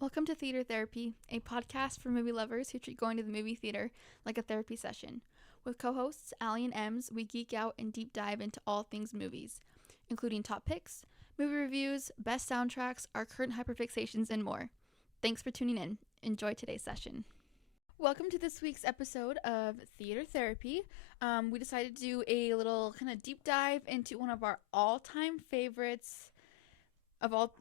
Welcome to Theater Therapy, a podcast for movie lovers who treat going to the movie theater like a therapy session. With co-hosts Aly and Ems, we geek out and deep dive into all things movies, including top picks, movie reviews, best soundtracks, our current hyperfixations, and more. Thanks for tuning in. Enjoy today's session. Welcome to this week's episode of Theater Therapy. We decided to do a little kind of deep dive into one of our all-time favorites of all...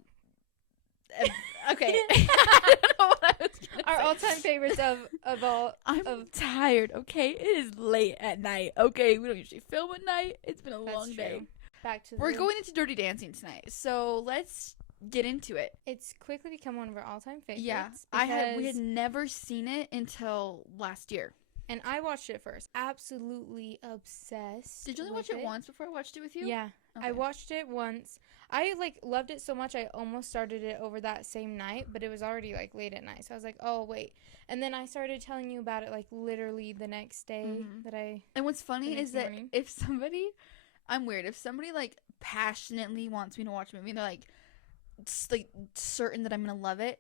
Okay. I don't know what I was gonna Our say. all-time favorites of all. I'm tired, okay? It is late at night, okay? We don't usually film at night. It's been a That's long day. true. Back to We're going into Dirty Dancing tonight, so let's get into it. It's quickly become one of our all-time favorites. Yeah, we had never seen it until last year. And I watched it first. Absolutely obsessed. Did you only watch it once before I watched it with you? Yeah, Okay. I watched it once. I loved it so much I almost started it over that same night, but it was already late at night. So I was like, oh wait. And then I started telling you about it literally the next day that I. And what's funny is that morning. if somebody, I'm weird. If somebody passionately wants me to watch a movie, and they're certain that I'm gonna love it,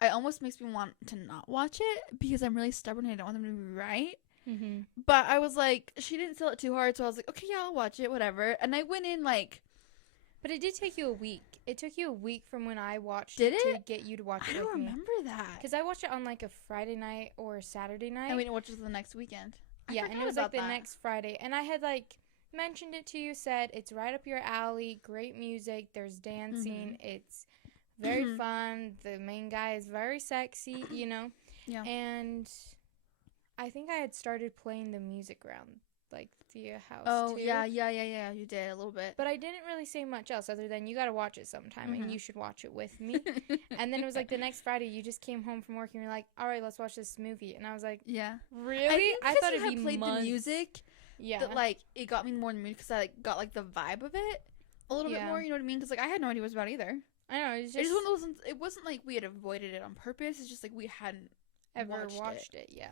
it almost makes me want to not watch it because I'm really stubborn and I don't want them to be right. Mm-hmm. But I was like, she didn't sell it too hard, so I was like, okay, yeah, I'll watch it, whatever. And I went in But it did take you a week. It took you a week from when I watched Did it to it? get you to watch I it don't with me. remember that. Because I watched it on a Friday night or a Saturday night. And we didn't watch it the next weekend. Yeah, and it was the next Friday. And I had mentioned it to you, said it's right up your alley, great music, there's dancing, it's very fun, the main guy is very sexy, you know? Yeah. And I think I had started playing the music around the house Oh, too. yeah, you did a little bit. But I didn't really say much else other than you gotta watch it sometime and you should watch it with me. And then it was the next Friday you just came home from work and you're like, all right, let's watch this movie. And I was like, yeah. really? I thought you it'd had be played months. the music. Yeah. That it got me more in the mood because I got the vibe of it a little bit more. You know what I mean? Because I had no idea what it was about either. I know. It's It just just one of those. It wasn't like we had avoided it on purpose. It's just we hadn't ever watched it. Yeah.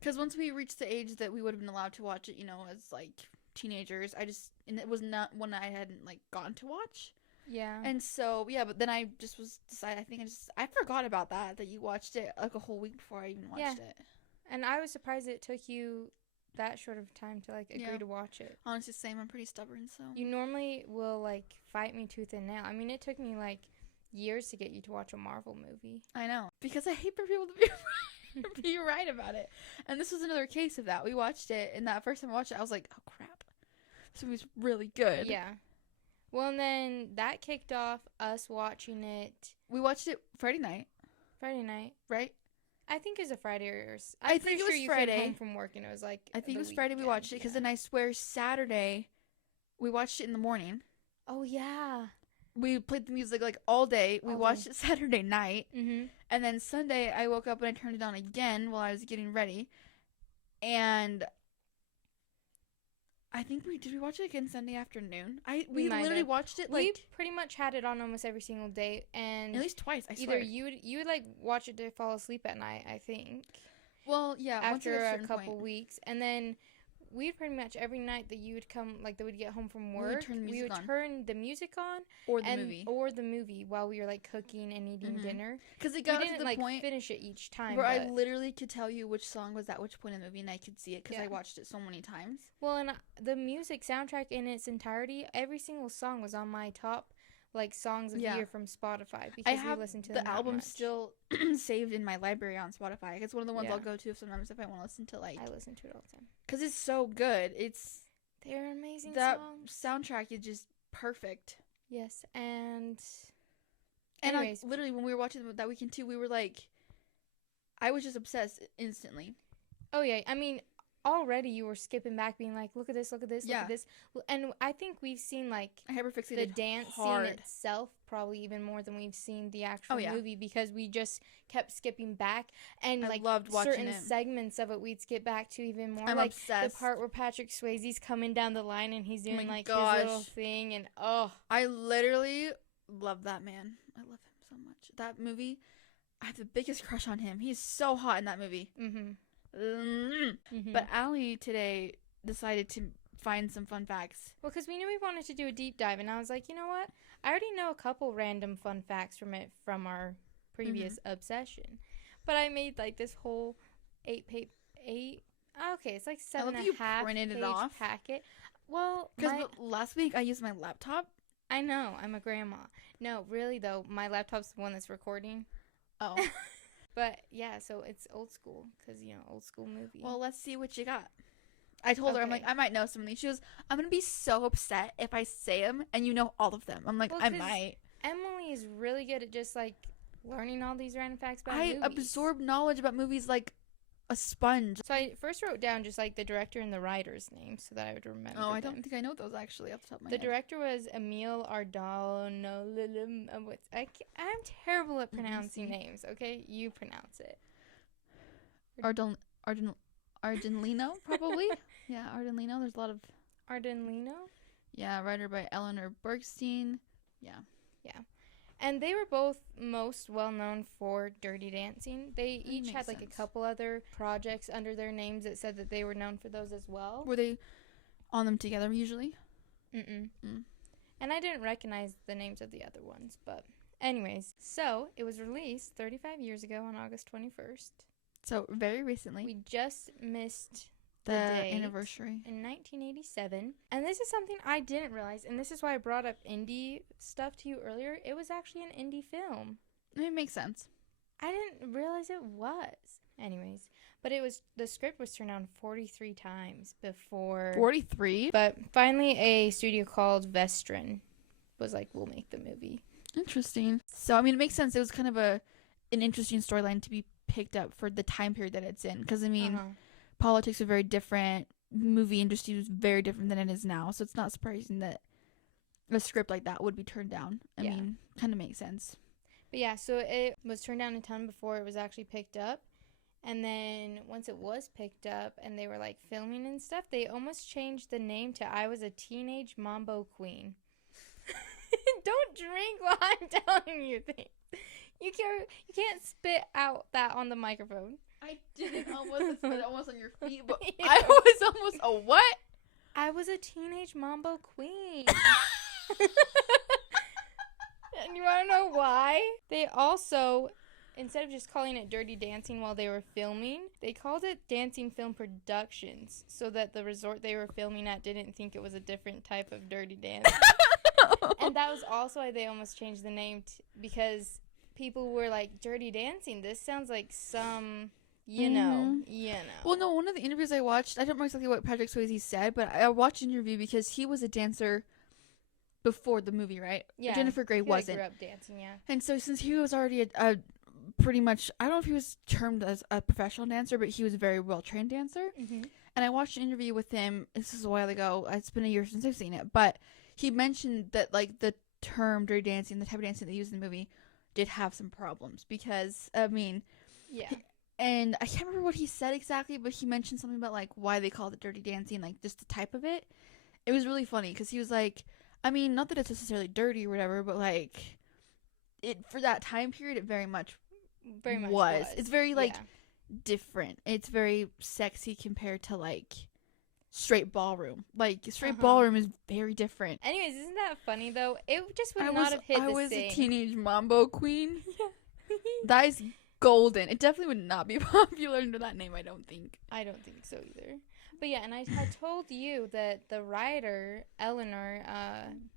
Because once we reached the age that we would have been allowed to watch it, as teenagers, and it was not one I hadn't gotten to watch. Yeah. And so but then I just I forgot about that you watched it a whole week before I even watched it. And I was surprised it took you that short of time to agree to watch it. Honestly, same. I'm pretty stubborn, so. You normally will fight me tooth and nail. I mean, it took me years to get you to watch a Marvel movie. I know, because I hate for people to be right about it. And this was another case of that. We watched it, and that first time I watched it, I was like, oh crap, this movie's really good. Yeah. Well, and then that kicked off us watching it. We watched it Friday night, right? I think it was a Friday I think it was you Friday. came home from work and it was I think it was Friday we watched it, because then I swear Saturday we watched it in the morning. Oh yeah. We played the music all day. We watched it Saturday night. Mhm. And then Sunday I woke up and I turned it on again while I was getting ready. And I think did we watch it again Sunday afternoon? We literally watched it we pretty much had it on almost every single day, and at least twice. I either swear. you would watch it to fall asleep at night, I think. Well, yeah. After once a couple weeks, and then we'd pretty much every night that you would come, that we'd get home from work, we would turn the music on or the movie while we were cooking and eating dinner. Because it got we to didn't the point finish it each time where I literally could tell you which song was at which point in the movie, and I could see it because I watched it so many times. Well, and the music soundtrack in its entirety, every single song was on my top songs of the year from Spotify, because I have we listened to the album still saved in my library on Spotify. It's one of the ones I'll go to sometimes if I want to listen to I listen to it all the time because it's so good. They're amazing songs. songs. Soundtrack is just perfect. Yes, and anyways, literally when we were watching that weekend too, we were I was just obsessed instantly. Oh yeah, I mean, already you were skipping back, being look at this, look at this, look at this. And I think we've seen hyper-fixated the dance scene itself probably even more than we've seen the actual movie, because we just kept skipping back, and I loved watching certain segments of it we'd skip back to even more. I'm obsessed. The part where Patrick Swayze's coming down the line and he's doing his little thing, and I literally love that man. I love him so much. That movie, I have the biggest crush on him. He's so hot in that movie. But Aly today decided to find some fun facts. Well, because we knew we wanted to do a deep dive, and I was like, you know what? I already know a couple random fun facts from our previous obsession. But I made like this whole 8 okay, it's like 7.5 printed page it off packet. Well, because last week I used my laptop. I know, I'm a grandma. No, really though, my laptop's the one that's recording. Oh. But yeah, so it's old school because, you know, old school movie. Well, let's see what you got. I told her, I'm like, I might know some of these. She goes, I'm going to be so upset if I say them and you know all of them. I'm like, well, I might. Emily is really good at just, like, learning all these random facts about movies. I absorb knowledge about movies like a sponge. So I first wrote down just, like, the director and the writer's names so that I would remember I don't think I know those, actually, off the top of my head. The director was Emile Ardolino. I'm terrible at pronouncing names, okay? You pronounce it. Ardolino, probably. Yeah, Ardolino. There's a lot of... Ardolino? Yeah, writer by Eleanor Bergstein. Yeah. And they were both most well-known for Dirty Dancing. They each had, like, a couple other projects under their names that said that they were known for those as well. Were they on them together, usually? Mm-mm. And I didn't recognize the names of the other ones, but... Anyways, so it was released 35 years ago on August 21st. So, very recently. We just missed the anniversary. In 1987. And this is something I didn't realize, and this is why I brought up indie stuff to you earlier. It was actually an indie film. It makes sense. I didn't realize it was. Anyways, but the script was turned down 43 times before... 43? But finally a studio called Vestron was like, we'll make the movie. Interesting. So, I mean, it makes sense. It was kind of an interesting storyline to be picked up for the time period that it's in. Because, I mean, politics are very different. Movie industry was very different than it is now. So, it's not surprising that a script like that would be turned down. I mean, kind of makes sense. But, yeah, so it was turned down a ton before it was actually picked up. And then once it was picked up and they were, like, filming and stuff, they almost changed the name to I Was a Teenage Mambo Queen. Don't drink while I'm telling you things. You can't spit out that on the microphone. I didn't almost spit almost on your feet, but I was almost a what? I was a teenage mambo queen. And you want to know why? They also, instead of just calling it Dirty Dancing while they were filming, they called it Dancing Film Productions so that the resort they were filming at didn't think it was a different type of dirty dancing. And that was also why they almost changed the name because people were like, Dirty Dancing, this sounds like some, you know. Well, no, one of the interviews I watched, I don't remember exactly what Patrick Swayze said, but I watched an interview because he was a dancer before the movie, right? Yeah. Jennifer Grey wasn't. Grew up dancing, yeah. And so since he was already a pretty much, I don't know if he was termed as a professional dancer, but he was a very well-trained dancer. Mm-hmm. And I watched an interview with him, this is a while ago, it's been a year since I've seen it, but he mentioned that, like, the term dirty dancing, the type of dancing they used in the movie, did have some problems because, I mean... Yeah. And I can't remember what he said exactly, but he mentioned something about, like, why they called it dirty dancing, like, just the type of it. It was really funny, because he was like, I mean, not that it's necessarily dirty or whatever, but, like, it for that time period, it very much was. It's very, like, different. It's very sexy compared to, like... straight ballroom. Like, straight ballroom is very different. Anyways, isn't that funny, though? It just would not have hit the same. I was a teenage mambo queen. Yeah. That is golden. It definitely would not be popular under that name, I don't think. I don't think so either. But yeah, and I had told you that the writer, Eleanor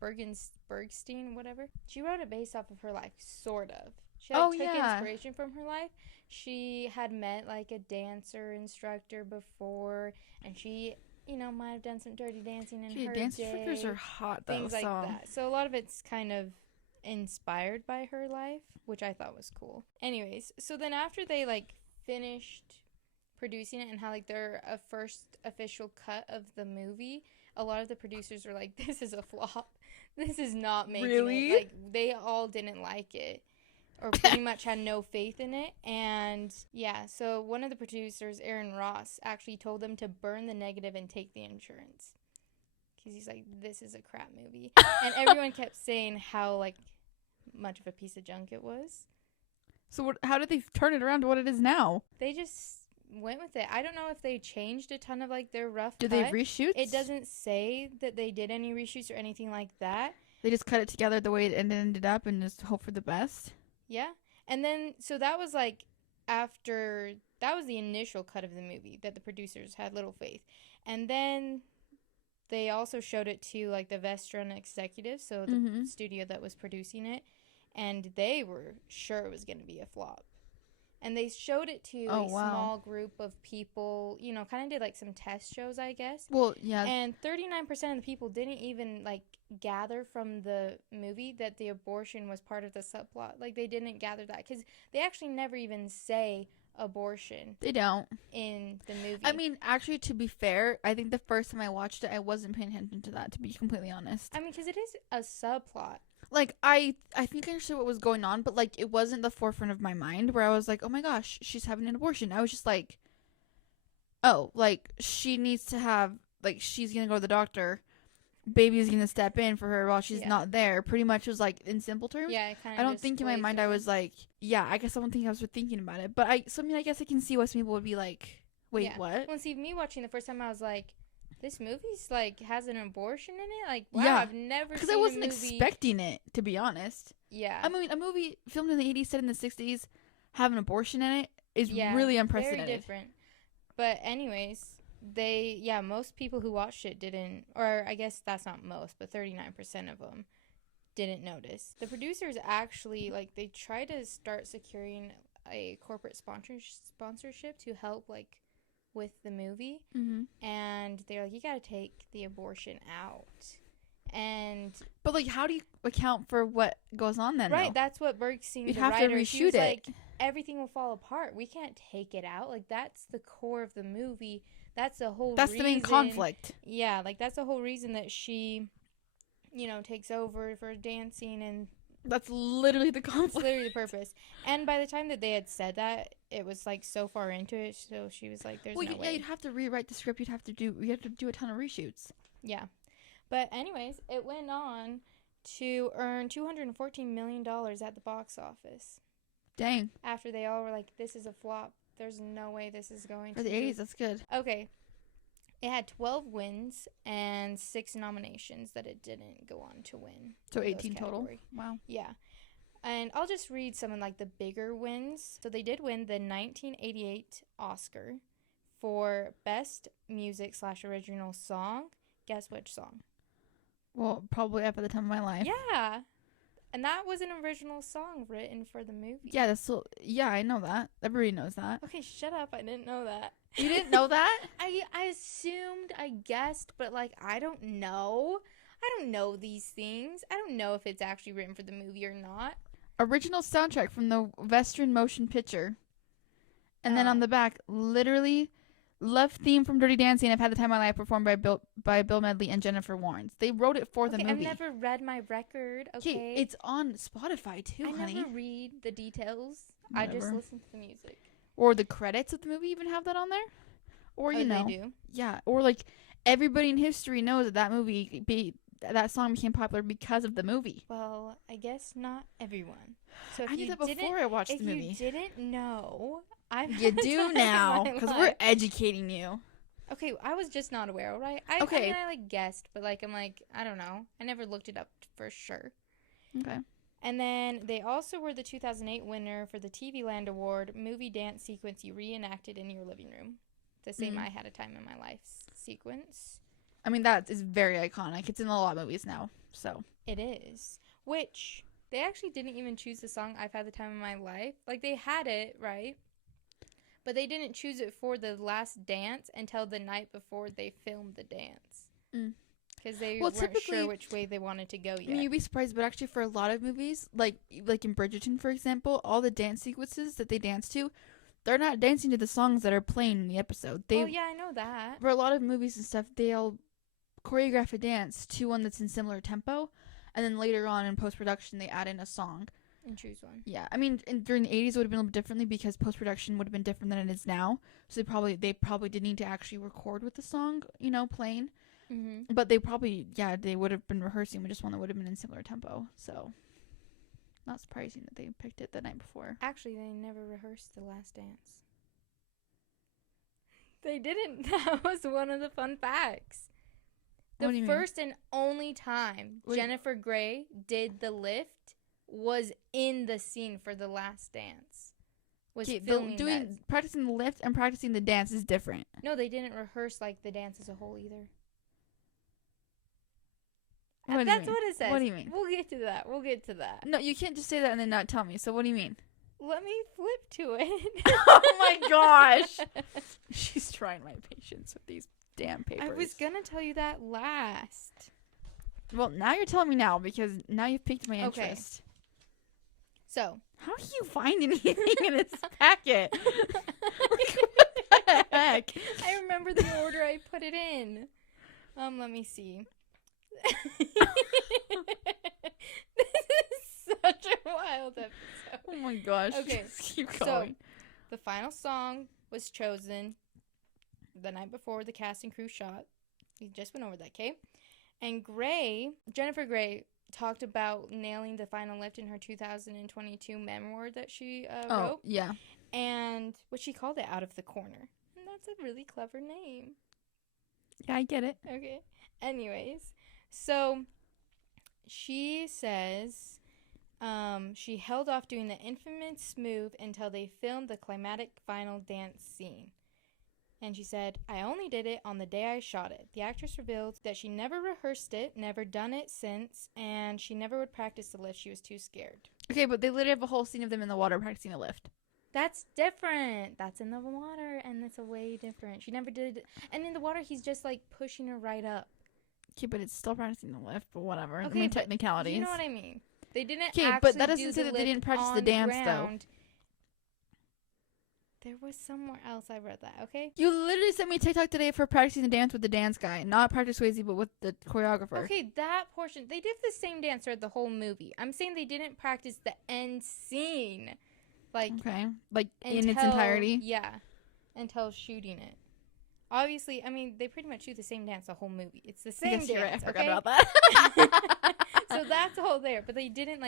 Bergstein, whatever, she wrote it based off of her life, sort of. She took inspiration from her life. She had met, like, a dancer instructor before, and she... you know, might have done some dirty dancing in her dance day. instructors are hot, though. Things like that. So a lot of it's kind of inspired by her life, which I thought was cool. Anyways, so then after they, like, finished producing it and had, like, their first official cut of the movie, a lot of the producers were like, this is a flop. This is not making it. Like, they all didn't like it. Or pretty much had no faith in it. And, yeah, so one of the producers, Aaron Ross, actually told them to burn the negative and take the insurance. Because he's like, this is a crap movie. And everyone kept saying how, like, much of a piece of junk it was. So how did they turn it around to what it is now? They just went with it. I don't know if they changed a ton of, like, their rough Did they reshoot? It doesn't say that they did any reshoots or anything like that. They just cut it together the way it ended up and just hope for the best? Yeah, And then, so that was like after, that was the initial cut of the movie that the producers had little faith. And then they also showed it to like the Vestron executives, so the studio that was producing it, and they were sure it was going to be a flop. And they showed it to a small group of people, you know, kind of did like some test shows, I guess. Well, yeah. And 39% of the people didn't even like gather from the movie that the abortion was part of the subplot. Like, they didn't gather that because they actually never even say abortion. They don't. In the movie. I mean, actually, to be fair, I think the first time I watched it, I wasn't paying attention to that, to be completely honest. I mean, because it is a subplot. Like, I think I understood what was going on, but, like, it wasn't the forefront of my mind where I was like, oh my gosh, she's having an abortion. I was just like, oh, like, she needs to have, like, she's gonna go to the doctor. Baby's gonna step in for her while she's not there. Pretty much was, like, in simple terms. Yeah, kind of. I don't think in my mind I was like, yeah, I guess I don't think I was thinking about it. But I guess I can see why some people would be like, wait, what? Well, see, me watching the first time, I was like, this movie's, like, has an abortion in it? Like, wow, I've never seen a movie. Because I wasn't expecting it, to be honest. Yeah. I mean, a movie filmed in the 80s, set in the 60s, have an abortion in it is really unprecedented. Very different. But anyways, most people who watched it didn't, or I guess that's not most, but 39% of them didn't notice. The producers actually, like, they tried to start securing a corporate sponsorship to help, like, with the movie, and they're like, you gotta take the abortion out. But like, how do you account for what goes on then? Right, though? that's what Bergstein, you'd the have writer, to reshoot it. Like, everything will fall apart. We can't take it out. Like, that's the core of the movie. That's the whole. That's the main conflict. Yeah, like, that's the whole reason that she, you know, takes over for dancing, and that's literally the conflict. That's literally the purpose. And by the time that they had said that, it was like so far into it, so she was like, "There's no way." Yeah, you'd have to rewrite the script. You have to do a ton of reshoots. Yeah, but anyways, it went on to earn $214 million at the box office. Dang. After they all were like, "This is a flop. There's no way this is going to." For the 80s, that's good. Okay. It had 12 wins and 6 nominations that it didn't go on to win. So 18 total? Wow. Yeah. And I'll just read some of, like, the bigger wins. So they did win the 1988 Oscar for Best Music/Original Song. Guess which song? Well, probably Up at the Time of My Life. Yeah. And that was an original song written for the movie. Yeah, I know that. Everybody knows that. Okay, shut up. I didn't know that. You didn't know that? I assumed, I guessed, but, like, I don't know. I don't know these things. I don't know if it's actually written for the movie or not. Original soundtrack from the Western Motion Picture. And then on the back, literally, love theme from Dirty Dancing, I've Had the Time of My Life, performed by Bill Medley and Jennifer Warnes. They wrote it for the movie. I've never read my record, okay? It's on Spotify, too, honey. I never read the details. Whatever. I just listen to the music. Or the credits of the movie even have that on there. Or, you know. They do? Yeah. Or, like, everybody in history knows that that song became popular because of the movie. Well, I guess not everyone. So if I knew that before I watched the movie. If you didn't know, you do now, because we're educating you. Okay, I was just not aware, right? I like, guessed, but, like, I'm like, I don't know. I never looked it up for sure. Okay. And then they also were the 2008 winner for the TV Land Award, Movie Dance Sequence You Reenacted in Your Living Room. The same I Had a Time in My Life sequence. I mean, that is very iconic. It's in a lot of movies now, so. It is. Which, they actually didn't even choose the song I've Had the Time of My Life. Like, they had it, right? But they didn't choose it for the last dance until the night before they filmed the dance. Because they weren't sure which way they wanted to go yet. I mean, you'd be surprised, but actually for a lot of movies, like in Bridgerton, for example, all the dance sequences that they dance to, they're not dancing to the songs that are playing in the episode. Oh, yeah, I know that. For a lot of movies and stuff, they'll choreograph a dance to one that's in similar tempo, and then later on in post-production, they add in a song. And choose one. Yeah, I mean, during the 80s, it would have been a little bit differently because post-production would have been different than it is now. So they probably did need to actually record with the song, you know, playing. Mm-hmm. But they probably, they would have been rehearsing with just one that would have been in similar tempo. So, not surprising that they picked it the night before. Actually, they never rehearsed The Last Dance. They didn't. That was one of the fun facts. The first and only time Jennifer Grey did the lift was in the scene for the last dance. Practicing the lift and practicing the dance is different. No, they didn't rehearse like the dance as a whole either. That's what it says. What do you mean? We'll get to that. No, you can't just say that and then not tell me. So what do you mean? Let me flip to it. Oh my gosh. She's trying my patience with these damn papers. I was gonna tell you that last. Well, now you're telling me now because now you've piqued my interest. So, how do you find anything in this packet? What the heck? I remember the order I put it in. Let me see. This is such a wild episode. Oh my gosh. Okay, just keep going. So, the final song was chosen the night before the cast and crew shot. We just went over that, okay? And Jennifer Grey, talked about nailing the final lift in her 2022 memoir that she wrote. Oh, yeah. And what she called it, Out of the Corner. And that's a really clever name. Yeah, I get it. Okay. Anyways, so she says she held off doing the infamous move until they filmed the climatic final dance scene. And she said, I only did it on the day I shot it. The actress revealed that she never rehearsed it, never done it since, and she never would practice the lift. She was too scared. Okay, but they literally have a whole scene of them in the water practicing the lift. That's different. That's in the water, and it's a way different. She never did. And in the water, he's just, like, pushing her right up. Okay, but it's still practicing the lift, but whatever. Okay, I mean, technicalities. You know what I mean. They didn't actually but that doesn't say that they didn't practice the dance, though. There was somewhere else I read that, okay? You literally sent me a TikTok today for practicing the dance with the dance guy. Not Practice Swayze, but with the choreographer. Okay, that portion. They did the same dance throughout the whole movie. I'm saying they didn't practice the end scene. Okay. In its entirety? Yeah. Until shooting it. Obviously, I mean, they pretty much do the same dance the whole movie. It's the same dance, right. I forgot okay? about that. So that's all there. But they didn't,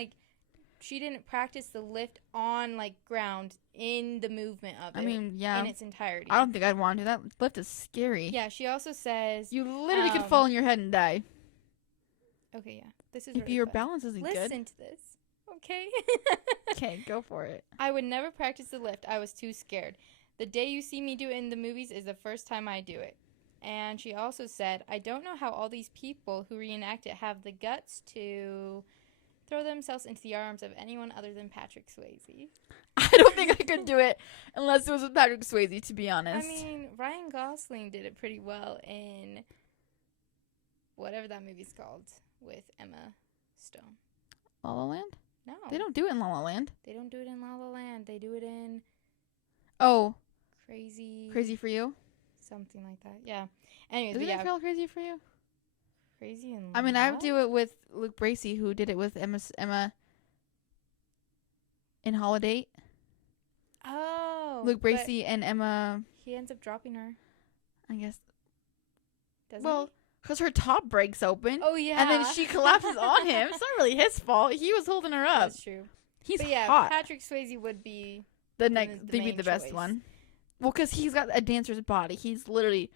she didn't practice the lift on, ground in the movement of it. I mean, yeah. In its entirety. I don't think I'd want to. That lift is scary. Yeah, she also says... You literally could fall on your head and die. Okay, yeah. This is if really your fun. balance isn't good. Listen to this, okay? Okay, go for it. I would never practice the lift. I was too scared. The day you see me do it in the movies is the first time I do it. And she also said, I don't know how all these people who reenact it have the guts to... throw themselves into the arms of anyone other than Patrick Swayze. I don't think I could do it unless it was with Patrick Swayze, to be honest. I mean, Ryan Gosling did it pretty well in whatever that movie's called with Emma Stone. La La Land? No. They don't do it in La La Land. They don't do it in La La Land. They do it in... Oh. Crazy for You? Something like that. Yeah. Anyways, Isn't it called Crazy for You? Crazy in Love? I mean, I do it with Luke Bracey, who did it with Emma in Holiday. Oh. Luke Bracey and Emma. He ends up dropping her. I guess. Doesn't he? Because her top breaks open. Oh, yeah. And then she collapses on him. It's not really his fault. He was holding her up. That's true. He's yeah, hot. Patrick Swayze would be They'd be the best one. Well, because he's got a dancer's body. He's literally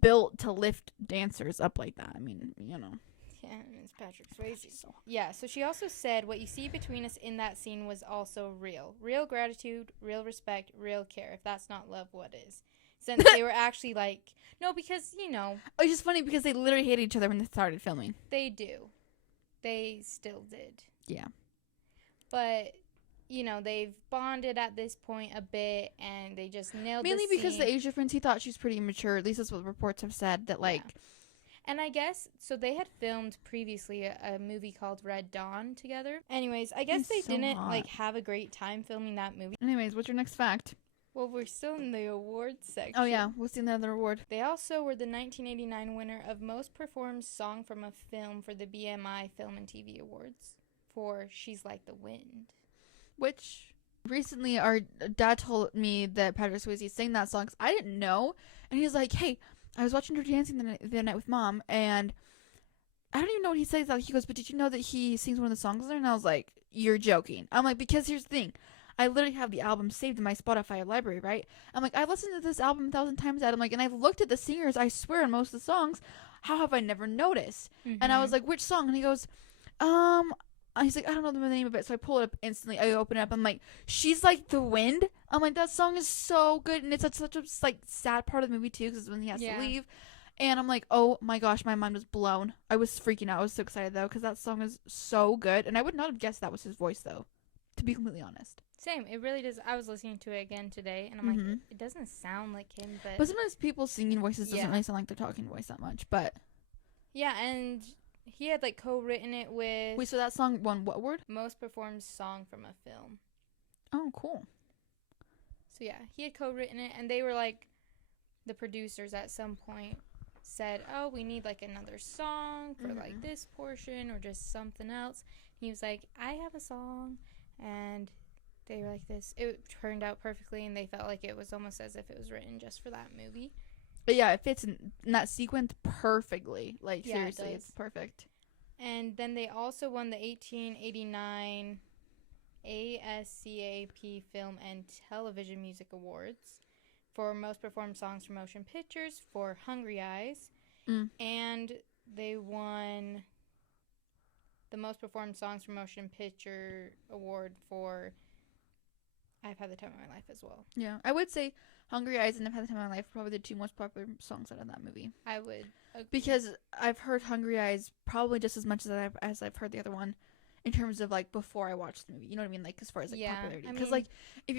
built to lift dancers up like that. I mean, you know. Yeah, it's Patrick Swayze. Yeah, so she also said, what you see between us in that scene was also real. Real gratitude, real respect, real care. If that's not love, what is? Since they were actually no, because, you know. Oh, it's just funny because they literally hated each other when they started filming. They do. They still did. Yeah. But, you know, they've bonded at this point a bit, and they just nailed Mainly the scene. because the age difference, he thought she was pretty immature. At least that's what reports have said. That, Yeah. And I guess, so they had filmed previously a movie called Red Dawn together. Anyways, I guess they didn't, have a great time filming that movie. Anyways, what's your next fact? Well, we're still in the awards section. Oh, yeah. What's the other award? They also were the 1989 winner of Most Performed Song from a Film for the BMI Film and TV Awards for She's Like the Wind. Which, recently, our dad told me that Patrick Swayze sang that song, 'cause I didn't know. And he's like, hey, I was watching her dancing the night with Mom, and I don't even know what he says. He goes, but did you know that he sings one of the songs there? And I was like, you're joking. I'm like, because here's the thing. I literally have the album saved in my Spotify library, right? I'm like, I've listened to this album 1,000 times, Adam. And I've looked at the singers, I swear, on most of the songs. How have I never noticed? Mm-hmm. And I was like, which song? And he goes, he's like, I don't know the name of it. So I pull it up instantly. I open it up. I'm like, she's like the wind. I'm like, that song is so good. And it's such a like sad part of the movie too, because when he has to leave. And I'm like, oh my gosh, my mind was blown. I was freaking out. I was so excited though, because that song is so good. And I would not have guessed that was his voice though, to be completely honest. Same. It really does. I was listening to it again today, and I'm like, it doesn't sound like him, But sometimes people's singing voices doesn't really sound like their talking voice that much, but. Yeah, and he had, like, co-written it with... Wait, so that song won what award? Most performed song from a film. Oh, cool. So, yeah, he had co-written it, and they were, like, the producers at some point said, oh, we need, like, another song for, like, this portion or just something else. He was like, I have a song, and... They were like this. It turned out perfectly, and they felt like it was almost as if it was written just for that movie. But yeah, it fits in that sequence perfectly. Like, seriously, it's perfect. And then they also won the 1889 ASCAP Film and Television Music Awards for Most Performed Songs for Motion Pictures for Hungry Eyes. And they won the Most Performed Songs for Motion Picture Award for... I've Had the Time of My Life as well. Yeah, I would say Hungry Eyes and I've Had the Time of My Life are probably the two most popular songs out of that movie. I would agree. Because I've heard Hungry Eyes probably just as much as I've heard the other one in terms of, like, before I watched the movie. You know what I mean? Like, as far as, like, popularity. Because, like, if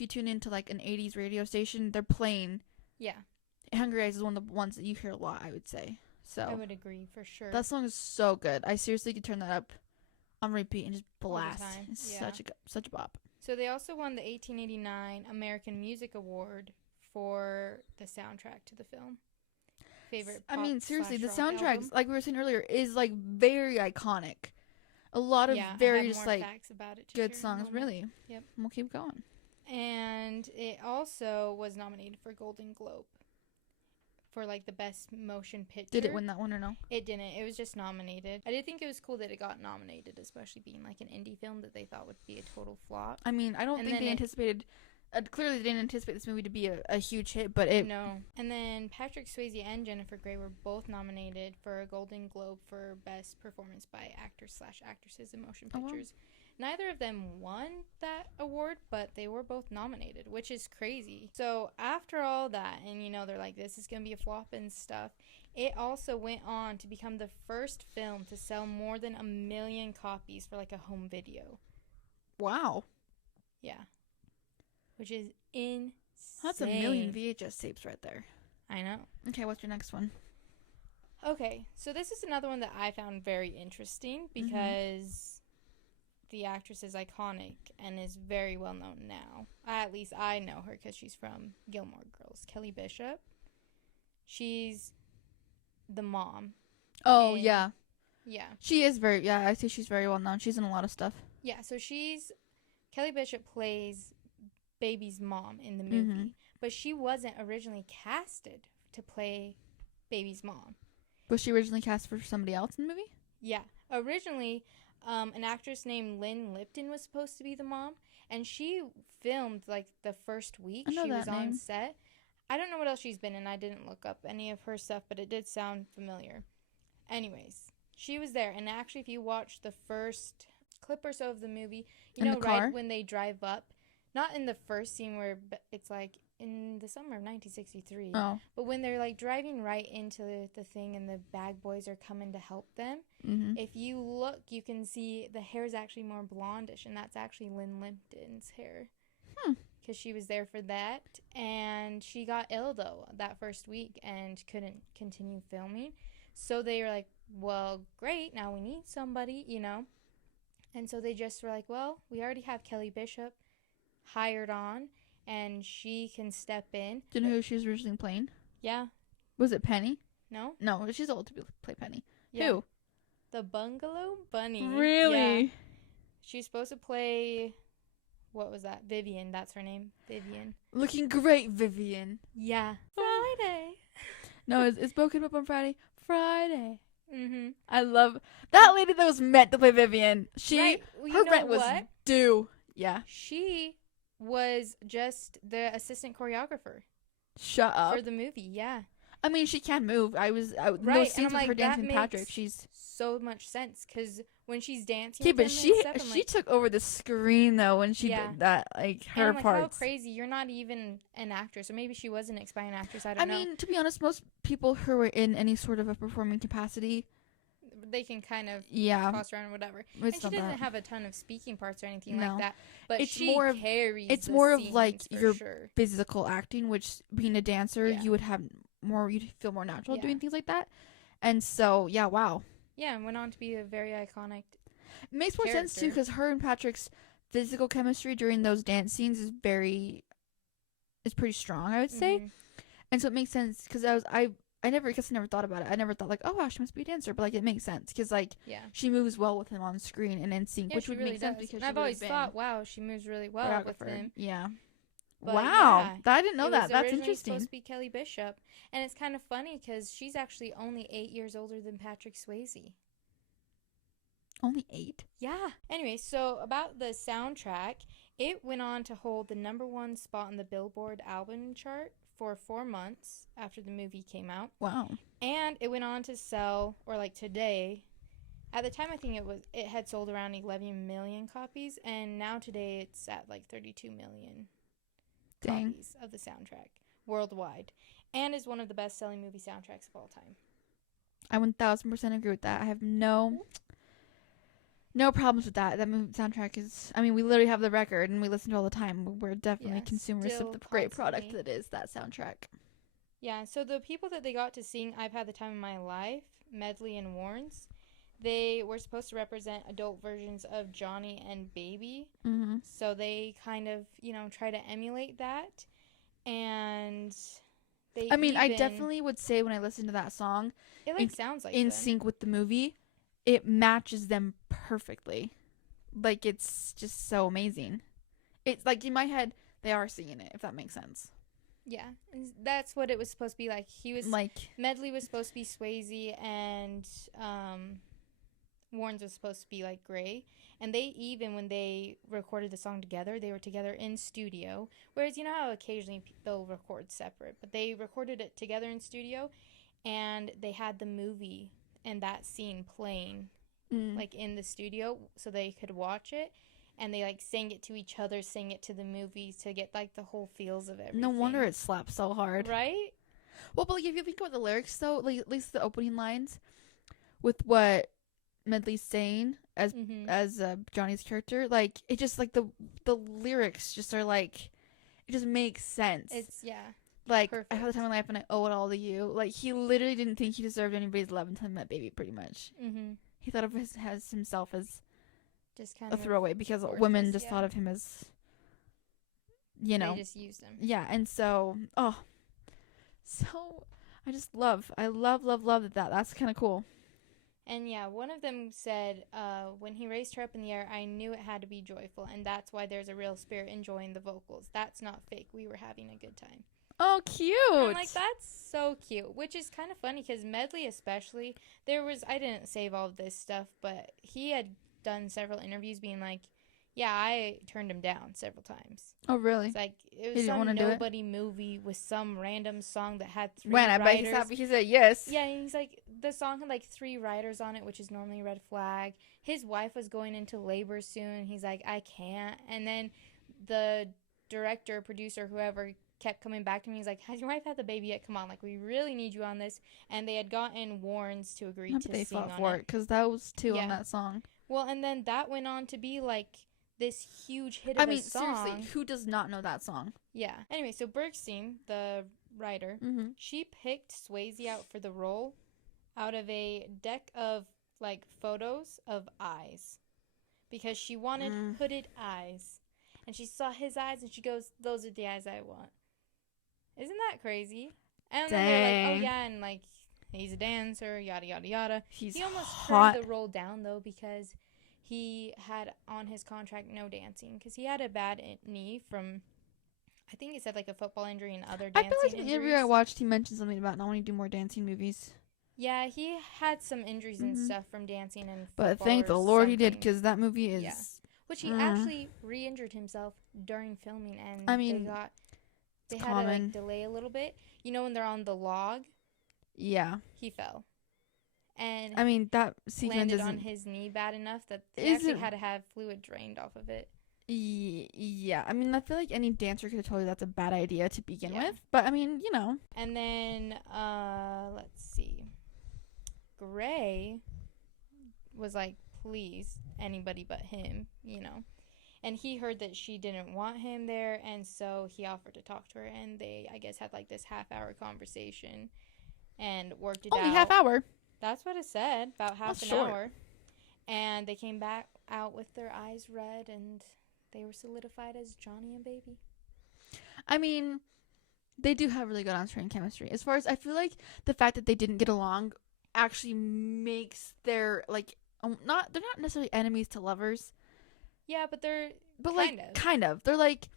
you tune into, like, an 80s radio station, they're playing... Yeah. Hungry Eyes is one of the ones that you hear a lot, I would say. So I would agree, for sure. That song is so good. I seriously could turn that up on repeat and just blast. It's such a bop. So they also won the 1889 American Music Award for the soundtrack to the film. Favorite pop seriously, the soundtrack, album. like we were saying earlier, is, like, very iconic. A lot of very just, like, good songs, really. Yep. We'll keep going. And it also was nominated for Golden Globe for, like, the best motion picture. Did it win that one or no? It didn't. It was just nominated. I did think it was cool that it got nominated, especially being, like, an indie film that they thought would be a total flop. I mean, I don't think they anticipated... clearly, they didn't anticipate this movie to be a huge hit, but it... No. And then Patrick Swayze and Jennifer Grey were both nominated for a Golden Globe for Best Performance by Actors/Actresses in Motion Pictures. Wow. Neither of them won that award, but they were both nominated, which is crazy. So after all that, and, you know, they're like, this is going to be a flop and stuff, it also went on to become the first film to sell more than 1 million copies for, like, a home video. Wow. Yeah. Which is insane. That's 1 million VHS tapes right there. I know. Okay, what's your next one? Okay, so this is another one that I found very interesting because the actress is iconic and is very well known now. At least I know her because she's from Gilmore Girls. Kelly Bishop. She's the mom. Oh, yeah. Yeah. She is I see she's very well known. She's in a lot of stuff. Yeah, so Kelly Bishop plays Baby's mom in the movie, but she wasn't originally casted to play Baby's mom. Was she originally cast for somebody else in the movie? Yeah. Originally, an actress named Lynn Lipton was supposed to be the mom, and she filmed, like, the first week she was on set. I don't know what else she's been in. I didn't look up any of her stuff, but it did sound familiar. Anyways, she was there, and actually, if you watch the first clip or so of the movie, you know, right when they drive up, not in the first scene where it's, like, in the summer of 1963. Oh. But when they're, like, driving right into the thing and the bag boys are coming to help them, if you look, you can see the hair is actually more blondish, and that's actually Lynn Lipton's hair. Because she was there for that. And she got ill, though, that first week and couldn't continue filming. So they were like, well, great, now we need somebody, you know. And so they just were like, well, we already have Kelly Bishop hired on, and she can step in. Do you know who she was originally playing? Yeah. Was it Penny? No. No, she's old to play Penny. Yeah. Who? The Bungalow Bunny. Really? Yeah. She's supposed to play, what was that? Vivian, that's her name. Vivian. Looking great, Vivian. Yeah. Friday. No, it's broken up on Friday. Friday. I love that lady that was meant to play Vivian. Her rent was due. Yeah. She was just the assistant choreographer. Shut up. For the movie, yeah. I mean, she can move. Those scenes with her dancing Patrick, she's... so much sense, because when she's dancing. Okay, with but him she and stuff, she took over the screen though when she Yeah. did that. Like and her I'm like, parts. how crazy! You're not even an actress, or maybe she was an expiring actress. I don't know. I mean, to be honest, most people who are in any sort of a performing capacity, they can kind of yeah, toss around or whatever. it's And she not doesn't that. have a ton of speaking parts or anything No. like that. But It's she more of- carries. It's the more of scenes like for your sure. physical acting, which being a dancer, Yeah. you would have more. You'd feel more natural Yeah. doing things like that. And so, yeah, wow, Yeah, and went on to be a very iconic. it makes more sense too Character. because her and Patrick's physical chemistry during those dance scenes is pretty strong, I would say. Mhm. And so it makes sense because I never thought about it. I never thought like, oh wow, she must be a dancer, but like it makes sense because like Yeah. she moves well with him on screen and in sync, Yeah, which she would really make sense does. because And I've always thought, wow, she moves really well with him. Yeah. But wow, yeah, I didn't know it that. was That's originally interesting. supposed to be Kelly Bishop, and it's kind of funny because she's actually only 8 years older than Patrick Swayze. Only 8? Yeah. Anyway, so about the soundtrack, it went on to hold the #1 spot on the Billboard album chart for 4 months after the movie came out. Wow. And it went on to sell, or like today, at the time I think it had sold around 11 million copies, and now today it's at like 32 million copies of the soundtrack worldwide, and is one of the best-selling movie soundtracks of all time. I 1000% agree with that. I have no problems with that. That movie soundtrack is, I mean, we literally have the record and we listen to it all the time. We're definitely consumers of the great product that is that soundtrack. Yeah, so the people that they got to sing I've Had the Time of My Life, Medley and Warrens, they were supposed to represent adult versions of Johnny and Baby. Mm-hmm. So they kind of, try to emulate that. And I definitely would say when I listen to that song, it sounds like in them. sync with the movie, it matches them perfectly. Like, it's just so amazing. It's like in my head, they are singing it, if that makes sense. Yeah, and that's what it was supposed to be like. Medley was supposed to be Swayze, and Warrens was supposed to be like Gray. And they even, when they recorded the song together, they were together in studio. Whereas, you know how occasionally they'll record separate, but they recorded it together in studio, and they had the movie and that scene playing like in the studio so they could watch it. And they, like, sang it to each other, sang it to the movie to get, like, the whole feels of everything. No wonder it slaps so hard. Right? Well, but, like, if you think about the lyrics, though, like, at least the opening lines, with what Medley's saying as Johnny's character, like, it just, like, the lyrics just are, like, it just makes sense. It's, like, perfect. I had the time of my life and I owe it all to you. Like, he literally didn't think he deserved anybody's love until he met Baby, pretty much. Mm-hmm. He thought of himself as just kind a throwaway because women just thought of him as, they just used him. Yeah, and so I just love that. That's kind of cool. And yeah, one of them said, when he raised her up in the air, I knew it had to be joyful, and that's why there's a real spirit enjoying the vocals. That's not fake. We were having a good time. Oh, cute. I'm like, that's so cute, which is kind of funny because Medley especially, I didn't save all of this stuff, but he had done several interviews being like, yeah, I turned him down several times. Oh, really? It's like, it was some nobody movie with some random song that had 3 writers. I bet he's happy he said yes. Yeah, and he's like, the song had like 3 writers on it, which is normally a red flag. His wife was going into labor soon. He's like, I can't. And then the director, producer, whoever kept coming back to me. He's like, has your wife had the baby yet? Come on, like, we really need you on this. And they had gotten Warrens to agree to sing on it. They fought for it because that was 2 on that song. Well, and then that went on to be like this huge hit of a song. Seriously, who does not know that song? Yeah. Anyway, so Bergstein, the writer, she picked Swayze out for the role out of a deck of like photos of eyes because she wanted hooded eyes. And she saw his eyes and she goes, those are the eyes I want. Isn't that crazy? And then they're like, oh yeah, and like he's a dancer, yada yada yada. He almost turned the role down though because he had on his contract no dancing because he had a bad knee from, I think he said like a football injury and other dancing injuries. In the interview I watched, he mentioned something about not wanting to do more dancing movies. Yeah, he had some injuries and stuff from dancing and football. But thank the Lord he did because that movie is. Yeah. Which he actually re-injured himself during filming, and they had to like delay a little bit. You know when they're on the log? Yeah. He fell, and I mean, that sequence landed on his knee bad enough that they actually had to have fluid drained off of it. Yeah, I mean, I feel like any dancer could have told you that's a bad idea to begin with, but I mean, you know. And then, let's see. Gray was like, please, anybody but him, you know. And he heard that she didn't want him there, and so he offered to talk to her, and they, I guess, had like this half-hour conversation and worked it out. Only half hour? That's what it said, about half That's an short. hour. And they came back out with their eyes red, and they were solidified as Johnny and Baby. I mean, they do have really good on-screen chemistry. As far as, I feel like the fact that they didn't get along actually makes their, like, they're not necessarily enemies to lovers. Yeah, but they're kind of. They're like,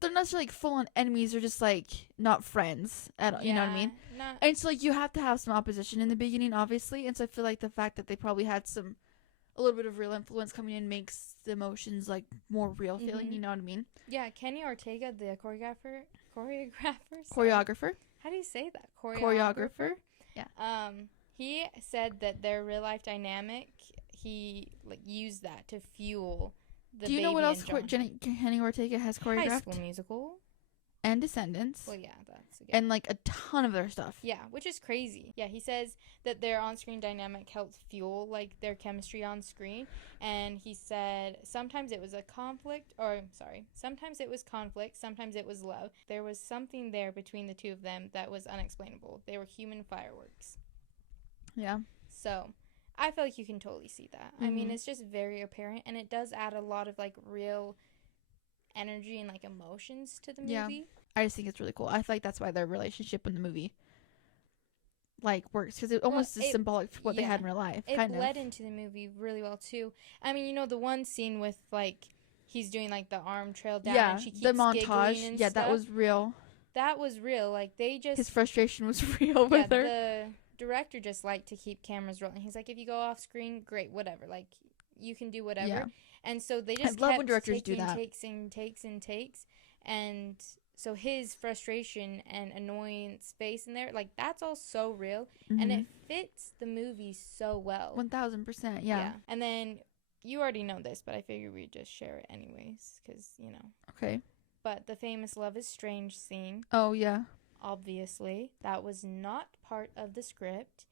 they're not necessarily like full on enemies. They're just like not friends at all. You know what I mean? And so like you have to have some opposition in the beginning, obviously. And so I feel like the fact that they probably had a little bit of real influence coming in makes the emotions like more real feeling. You know what I mean? Yeah, Kenny Ortega, the choreographer. How do you say that? Choreographer. Yeah. He said that their real life dynamic, he like used that to fuel the. Do you know what else Kenny Ortega has choreographed? High School Musical. And Descendants. Well, yeah, that's again. And like a ton of their stuff. Yeah, which is crazy. Yeah, he says that their on-screen dynamic helped fuel like their chemistry on screen, and he said sometimes it was sometimes it was conflict, sometimes it was love. There was something there between the two of them that was unexplainable. They were human fireworks. Yeah. So, I feel like you can totally see that. I mean, it's just very apparent, and it does add a lot of like real energy and like emotions to the movie. Yeah. I just think it's really cool. I feel like that's why their relationship in the movie like works, because it almost is symbolic for what they had in real life. It led into the movie really well too. I mean, you know, the one scene with like he's doing like the arm trail down and she keeps the montage. And stuff. That was real. That was real. Like they just his frustration was real with her. The director just liked to keep cameras rolling. He's like, if you go off screen, great, whatever. Like you can do whatever. Yeah. And so they just love when directors do that. Takes and takes and takes. And so his frustration and annoyance face in there, like that's all so real. And it fits the movie so well. 1000%, yeah. And then you already know this, but I figured we'd just share it anyways, because, you know. Okay. But the famous Love is Strange scene. Oh, yeah. Obviously. That was not part of the script.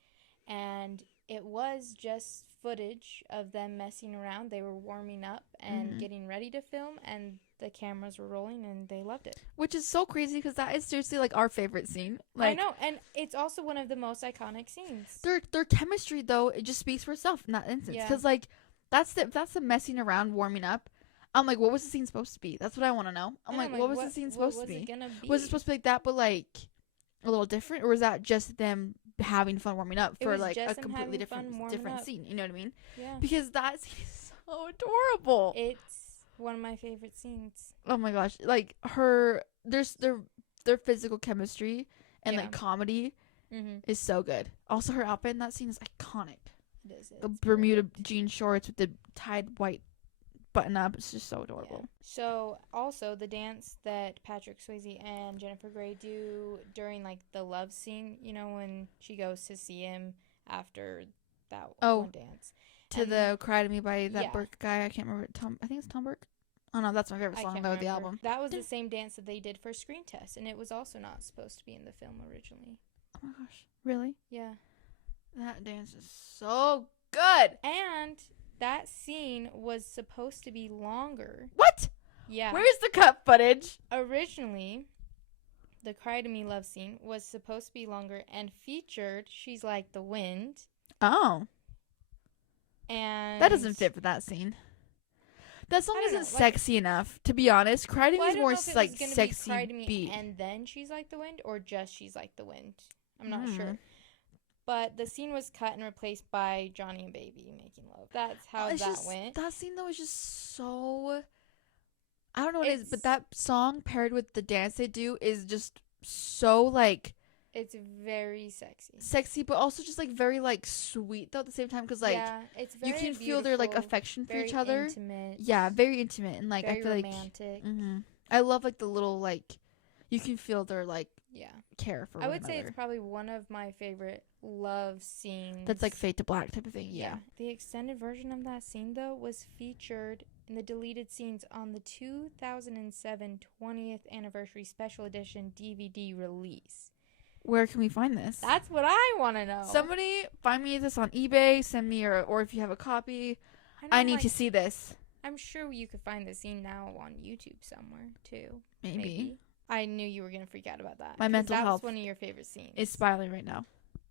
And it was just footage of them messing around. They were warming up and getting ready to film, and the cameras were rolling, and they loved it. Which is so crazy, because that is seriously like our favorite scene. Like, I know, and it's also one of the most iconic scenes. Their chemistry, though, it just speaks for itself in that instance. Because like that's the messing around, warming up. I'm like, what was the scene supposed to be? That's what I want to know. I'm like, what was the scene supposed to be? Was it supposed to be like that, but like a little different, or was that just them having fun warming up for like a completely different scene? You know what I mean? Yeah. Because that scene is so adorable. It's one of my favorite scenes. Oh my gosh! Like their physical chemistry and like comedy is so good. Also, her outfit in that scene is iconic. It is. The Bermuda jean shorts with the tied white button up. It's just so adorable. Yeah. So also the dance that Patrick Swayze and Jennifer Grey do during like the love scene, you know, when she goes to see him after that one dance. To the Cry to Me by that Burke guy. I can't remember. I think it's Tom Burke. Oh no, that's my favorite song though, the album. That was the same dance that they did for Screen Test, and it was also not supposed to be in the film originally. Oh my gosh. Really? Yeah. That dance is so good. And that scene was supposed to be longer. What? Yeah. Where's the cut footage? Originally, the Cry to Me love scene was supposed to be longer and featured She's Like the Wind. Oh. And that doesn't fit for that scene. That song isn't sexy enough, to be honest. Cry to Me is more like sexy Cry to Me beat. And then She's Like the Wind, or just She's Like the Wind. I'm not sure. But the scene was cut and replaced by Johnny and Baby making love. That's how went. That scene, though, is just so... I don't know what it is, but that song paired with the dance they do is just so, like... It's very sexy. Sexy, but also just, like, very, like, sweet, though, at the same time. Because, like, it's very you can feel their, like, affection for each other. Intimate. Yeah, very intimate. And, like, very I feel romantic. like... I love, like, the little, like... You can feel their, like, care for I one would say another. it's probably one of my favorite love scenes. That's like fade to black type of thing. Yeah. The extended version of that scene, though, was featured in the deleted scenes on the 2007 20th anniversary special edition DVD release. Where can we find this? That's what I want to know. Somebody find me this on eBay, send me, or if you have a copy, I need to see this. I'm sure you could find the scene now on YouTube somewhere, too. Maybe. I knew you were going to freak out about that. My mental health That's one of your favorite scenes. It's spiraling right now.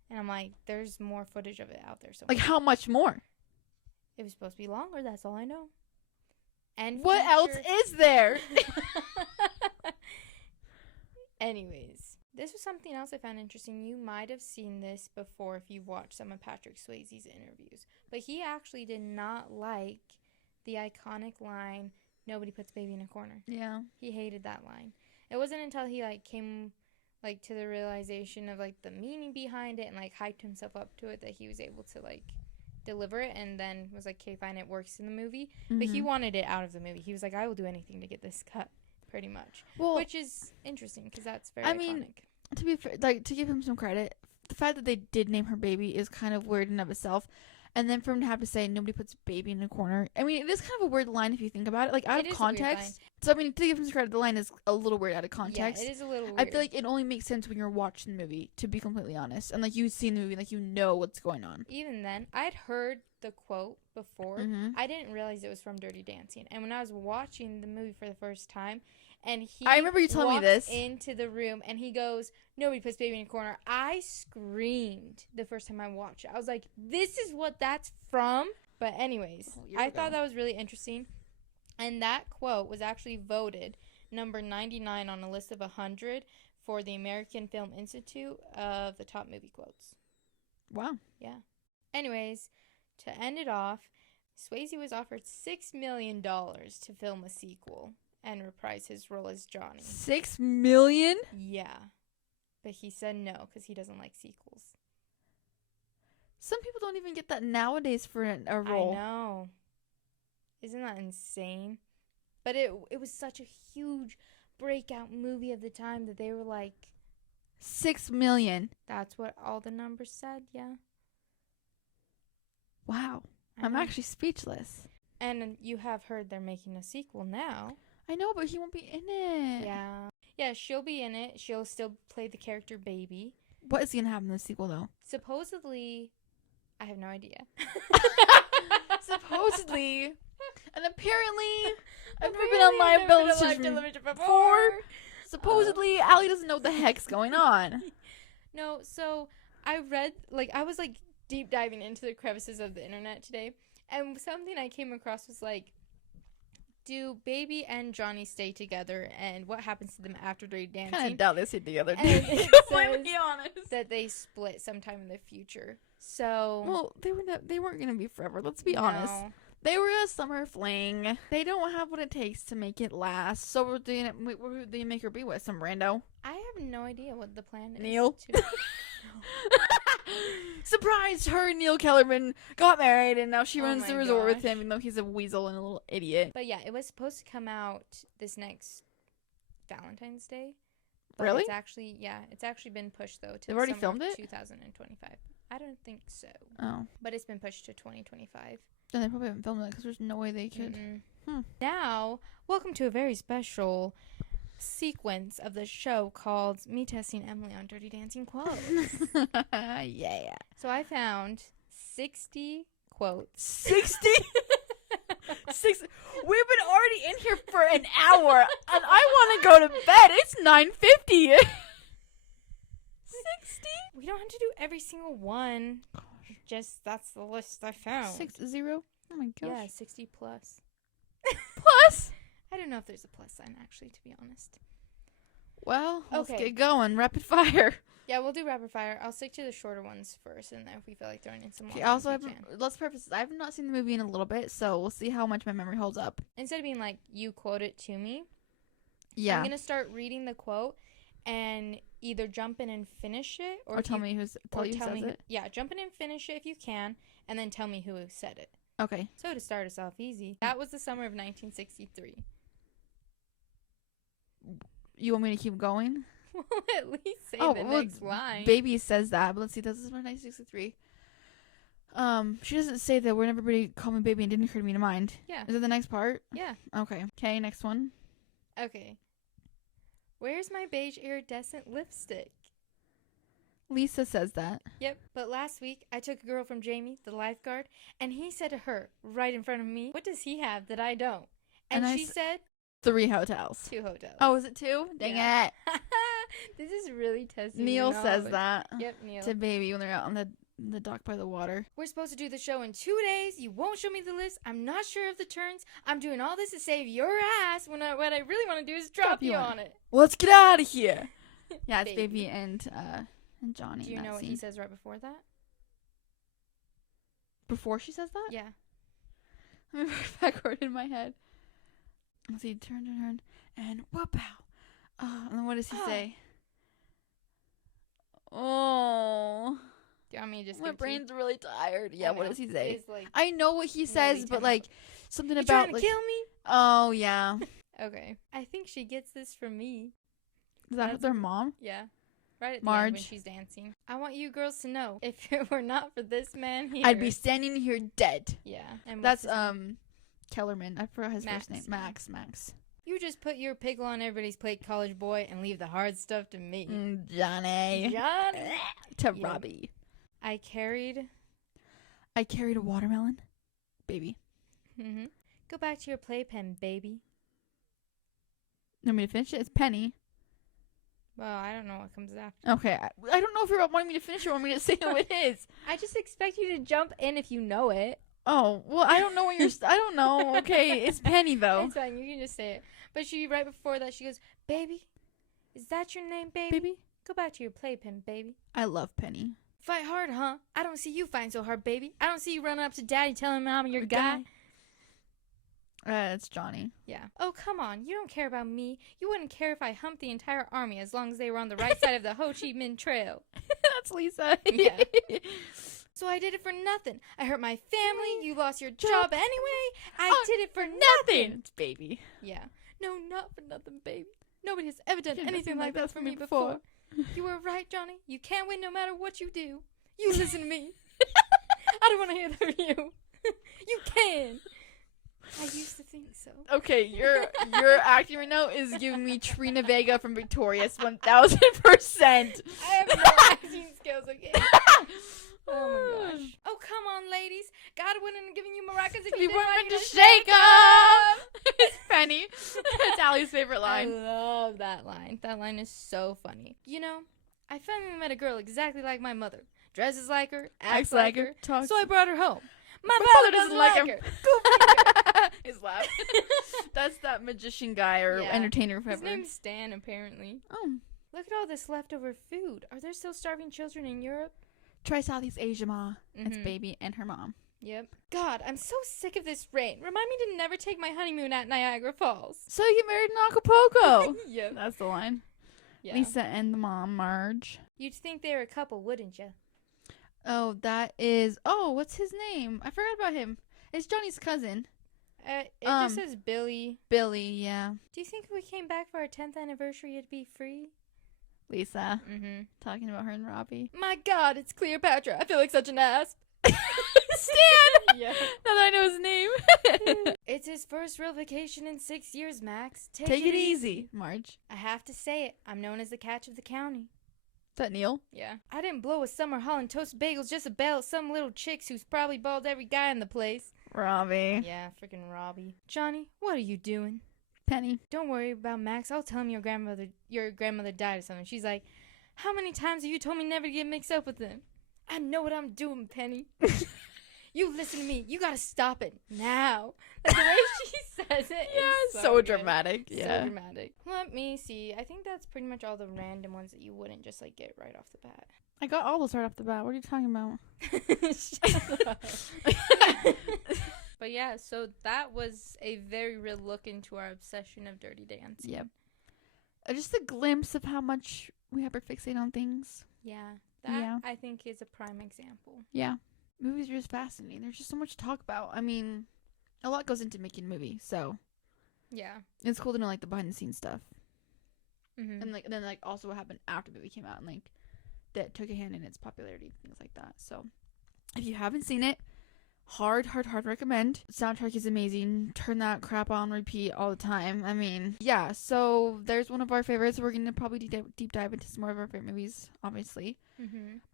And I'm like, there's more footage of it out there somewhere. Like, how much more? It was supposed to be longer, that's all I know. And what else is there? Anyways, this was something else I found interesting. You might have seen this before if you've watched some of Patrick Swayze's interviews. But he actually did not like the iconic line, "Nobody puts baby in a corner." Yeah. He hated that line. It wasn't until he came to the realization of the meaning behind it and hyped himself up to it that he was able to deliver it, and then was like, okay, fine, it works in the movie. Mm-hmm. But he wanted it out of the movie. He was like, I will do anything to get this cut, pretty much. Well, which is interesting because that's very iconic. Mean, to be fair, to give him some credit, the fact that they did name her baby is kind of weird in and of itself. And then for him to have to say nobody puts baby in a corner. I mean, it is kind of a weird line if you think about it. Out of context. So, I mean, to give him some credit, the line is a little weird out of context. Yeah, it is a little weird. I feel like it only makes sense when you're watching the movie, to be completely honest. And, you've seen the movie, you know what's going on. Even then, I'd heard the quote before. Mm-hmm. I didn't realize it was from Dirty Dancing. And when I was watching the movie for the first time, and I remember you telling me this. Into the room, and he goes, nobody puts baby in a corner. I screamed the first time I watched it. I was like, this is what that's from? But anyways, I thought that was really interesting. And that quote was actually voted number 99 on a list of 100 for the American Film Institute of the top movie quotes. Wow. Yeah. Anyways, to end it off, Swayze was offered $6 million to film a sequel and reprise his role as Johnny. $6 million? Yeah. But he said no because he doesn't like sequels. Some people don't even get that nowadays for a role. I know. Isn't that insane? But it was such a huge breakout movie of the time that they were like... $6 million. That's what all the numbers said, yeah. Wow. I'm actually speechless. And you have heard they're making a sequel now. I know, but he won't be in it. Yeah. Yeah, she'll be in it. She'll still play the character Baby. What is going to happen in the sequel, though? Supposedly, I have no idea. Supposedly, and apparently, I've never been on live television before. Supposedly, Aly doesn't know what the heck's going on. No, so I read, I was deep diving into the crevices of the internet today, and something I came across was do Baby and Johnny stay together, and what happens to them after Dirty Dancing? I kind of doubt they stay together. And it says be honest. That they split sometime in the future. So well, they weren't gonna be forever. Let's be honest. They were a summer fling. They don't have what it takes to make it last. So what would they make her be with? Some rando? I have no idea what the plan is. Neil. Surprise! Her and Neil Kellerman got married, and now she runs the resort with him, even though he's a weasel and a little idiot. But yeah, it was supposed to come out this next Valentine's Day. But really? It's actually been pushed though to They've already filmed it? 2025. I don't think so. Oh. But it's been pushed to 2025. Then they probably haven't filmed it because there's no way they could. Now, welcome to a very special sequence of the show called Me Testing Emily on Dirty Dancing Quotes. Yeah. So I found 60 quotes. 60? 60. We've been already in here for an hour, and I want to go to bed. It's 9:50. 60? We don't have to do every single one. Just that's the list I found. 60? Oh my gosh. Yeah, 60 plus. Plus? I don't know if there's a plus sign, actually, to be honest. Well, let's get going. Rapid fire. Yeah, we'll do rapid fire. I'll stick to the shorter ones first, and then if we feel like throwing in some more. Let's preface this. I have not seen the movie in a little bit, so we'll see how much my memory holds up. Instead of being you quote it to me, yeah, I'm going to start reading the quote and either jump in and finish it, or tell me who says it. Yeah, jump in and finish it if you can, and then tell me who said it. Okay. So to start us off easy, that was the summer of 1963. You want me to keep going? Well, at least say the next line. Baby says that, but let's see. This is my 1963. She doesn't say that when everybody called me baby and didn't occur to me to mind. Yeah. Is it the next part? Yeah. Okay. Okay, next one. Okay. Where's my beige iridescent lipstick? Lisa says that. Yep, but last week I took a girl from Jamie, the lifeguard, and he said to her, right in front of me, what does he have that I don't? And she said 3 hotels. 2 hotels. Oh, is it 2? Dang it. This is really testing. Neil says that. Yep, Neil. To baby when they're out on the dock by the water. We're supposed to do the show in 2 days. You won't show me the list. I'm not sure of the turns. I'm doing all this to save your ass when what I really want to do is drop you on it. Let's get out of here. Yeah, it's Baby. baby and Johnny. Do you know what he says right before that? Before she says that? Yeah. Let me backward in my head. Let's see, turn, and whoop out. And then what does he say? Oh. Do you want me to just my brain's really tired. Yeah, what does he say? Like I know what he says, but like something you about trying to kill me? Oh yeah. Okay. I think she gets this from me. Is that their mom? Yeah. Right at the Marge. end when she's dancing. I want you girls to know, if it were not for this man here, I'd be standing here dead. Yeah. And that's Kellerman. I forgot his Max. first name. Max. You just put your pickle on everybody's plate, college boy, and leave the hard stuff to me. Johnny. To Yeah. Robbie. I carried a watermelon. Baby. Mm-hmm. Go back to your playpen, baby. You want me to finish it? It's Penny. Well, I don't know what comes after. Okay. I don't know if you're wanting me to finish it or want me to say who it is. I just expect you to jump in if you know it. Oh, well, I don't know what you're... I don't know. Okay, it's Penny, though. It's fine. You can just say it. But right before that, she goes, baby, is that your name, baby? Baby? Go back to your playpen, baby. I love Penny. Fight hard, huh? I don't see you fighting so hard, baby. I don't see you running up to daddy telling him I'm your guy. It's Johnny. Yeah. Oh, come on. You don't care about me. You wouldn't care if I humped the entire army as long as they were on the right side of the Ho Chi Minh Trail. That's Lisa. Yeah. So I did it for nothing. I hurt my family. You lost your job anyway. I did it for nothing. It's baby. Yeah. No, not for nothing, baby. Nobody has ever done anything like that for me before. You were right, Johnny. You can't win no matter what you do. You listen to me. I don't want to hear that from you. You can. I used to think so. Okay, your acting right now is giving me Trina Vega from Victorious 1000%. I have no acting skills, okay? Oh my gosh. Oh, come on, ladies. God wouldn't have given you maracas if you weren't to shake 'em. It's Penny. It's Ally's favorite line. I love that line. That line is so funny. You know, I finally met a girl exactly like my mother. Dresses like her, acts like her, talks. so I brought her home. My father doesn't like her. His laugh. That's that magician guy or entertainer, whoever. His name's Stan, apparently. Oh. Look at all this leftover food. Are there still starving children in Europe? Try Southeast Asia, Ma. It's baby and her mom. Yep. God, I'm so sick of this rain. Remind me to never take my honeymoon at Niagara Falls. So you get married in Acapulco. Yep. That's the line. Yeah. Lisa and the mom, Marge. You'd think they were a couple, wouldn't you? Oh, that is... Oh, what's his name? I forgot about him. It's Johnny's cousin. It just says Billy. Billy, yeah. Do you think if we came back for our 10th anniversary, it'd be free? Lisa. Mm-hmm. Talking about her and Robbie. My God, it's Cleopatra. I feel like such an ass. Stan! Yeah. Now that I know his name. It's his first real vacation in 6 years, Max. Take it easy, Marge. I have to say it. I'm known as the catch of the county. Is that Neil? Yeah. I didn't blow a summer Holland toast bagels just to bail at some little chicks who's probably balled every guy in the place. Robbie. Yeah, freaking Robbie. Johnny, what are you doing? Penny. Don't worry about Max. I'll tell him your grandmother died or something. She's like, how many times have you told me never to get mixed up with them? I know what I'm doing, Penny. You listen to me. You gotta stop it now. Like, the way she says it is so dramatic. Yeah. So dramatic. Let me see. I think that's pretty much all the random ones that you wouldn't just like get right off the bat. I got all those right off the bat. What are you talking about? Shut up. But yeah, so that was a very real look into our obsession of Dirty Dancing. Yep. Just a glimpse of how much we hyper-fixate on things. Yeah. That, I think, is a prime example. Yeah. Movies are just fascinating. There's just so much to talk about. I mean, a lot goes into making a movie, so. Yeah. It's cool to know, like, the behind-the-scenes stuff. And like then like also what happened after the movie came out, and like that took a hand in its popularity, things like that. So if you haven't seen it, hard recommend. Soundtrack is amazing. Turn that crap on repeat all the time. I mean, yeah, so there's one of our favorites. We're gonna probably deep dive into some more of our favorite movies, obviously.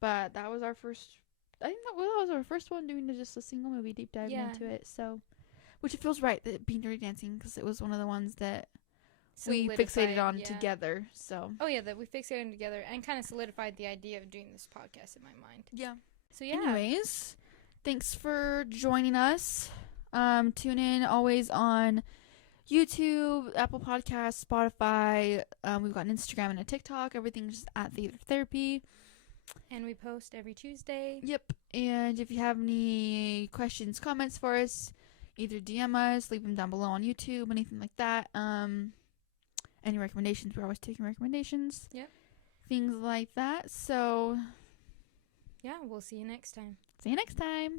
But that was our first, I think that was our first one doing just a single movie deep dive into it. So, which it feels right that being Dirty Dancing, because it was one of the ones that we fixated on together. So that we fixated on together and kind of solidified the idea of doing this podcast in my mind. Yeah. So yeah. Anyways, thanks for joining us. Tune in always on YouTube, Apple Podcasts, Spotify. We've got an Instagram and a TikTok. Everything's just at Theater Therapy. And we post every Tuesday. Yep. And if you have any questions, comments for us, either DM us, leave them down below on YouTube, anything like that. Any recommendations? We're always taking recommendations. Yep. Things like that. So, yeah, we'll see you next time. See you next time.